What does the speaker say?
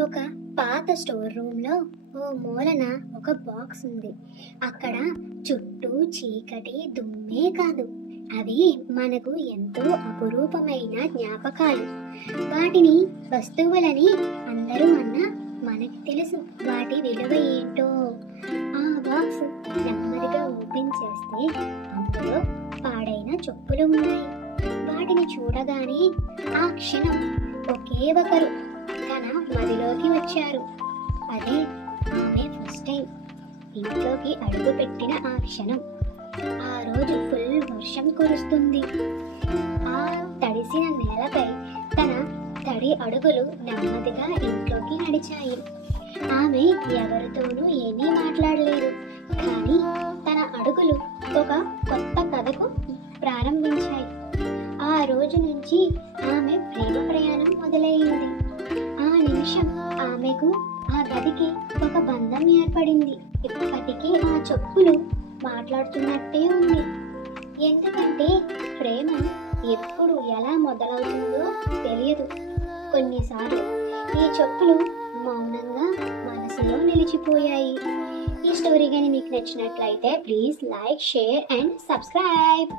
ఒక పాత స్టోర్ రూమ్లో ఓ మూలన ఒక బాక్స్ ఉంది. అక్కడ చుట్టూ చీకటి దుమ్మే కాదు, అవి మనకు ఎంతో అపురూపమైన జ్ఞాపకాలు. వాటిని వస్తువులని అందరూ అన్నా మనకి తెలుసు వాటి విలువ ఏంటో. ఆ బాక్స్ నెమ్మదిగా ఓపెన్ చేస్తే అందులో పాడైన చెప్పులు ఉన్నాయి. వాటిని చూడగానే ఆ క్షణం ఒకే ఒకరు తన మదిలోకి వచ్చారు. అదే ఆమె ఫస్ట్ టైం ఇంట్లోకి అడుగు పెట్టిన ఆ క్షణం. ఆ రోజు ఫుల్ వర్షం కురుస్తుంది. ఆ తడిసిన నేలపై తన తడి అడుగులు నెమ్మదిగా ఇంట్లోకి నడిచాయి. ఆమె ఎవరితోనూ ఏమీ మాట్లాడలేదు, కానీ తన అడుగులు ఒక కొత్త కథకు ప్రారంభించాయి. ఆ రోజు నుంచి ఆమె ప్రేమ ప్రయాణం మొదలైంది. ఆ నిమిషం ఆమెకు ఆ గదికి ఒక బంధం ఏర్పడింది. ఇప్పటికీ ఆ చెప్పులు మాట్లాడుతున్నట్టే ఉంది. ఎందుకంటే ప్రేమ ఎప్పుడు ఎలా మొదలవుతుందో తెలియదు. కొన్నిసార్లు ఈ చెప్పులు మౌనంగా మనసులో నిలిచిపోయాయి. ఈ స్టోరీ కానీ మీకు నచ్చినట్లయితే please like, share and subscribe.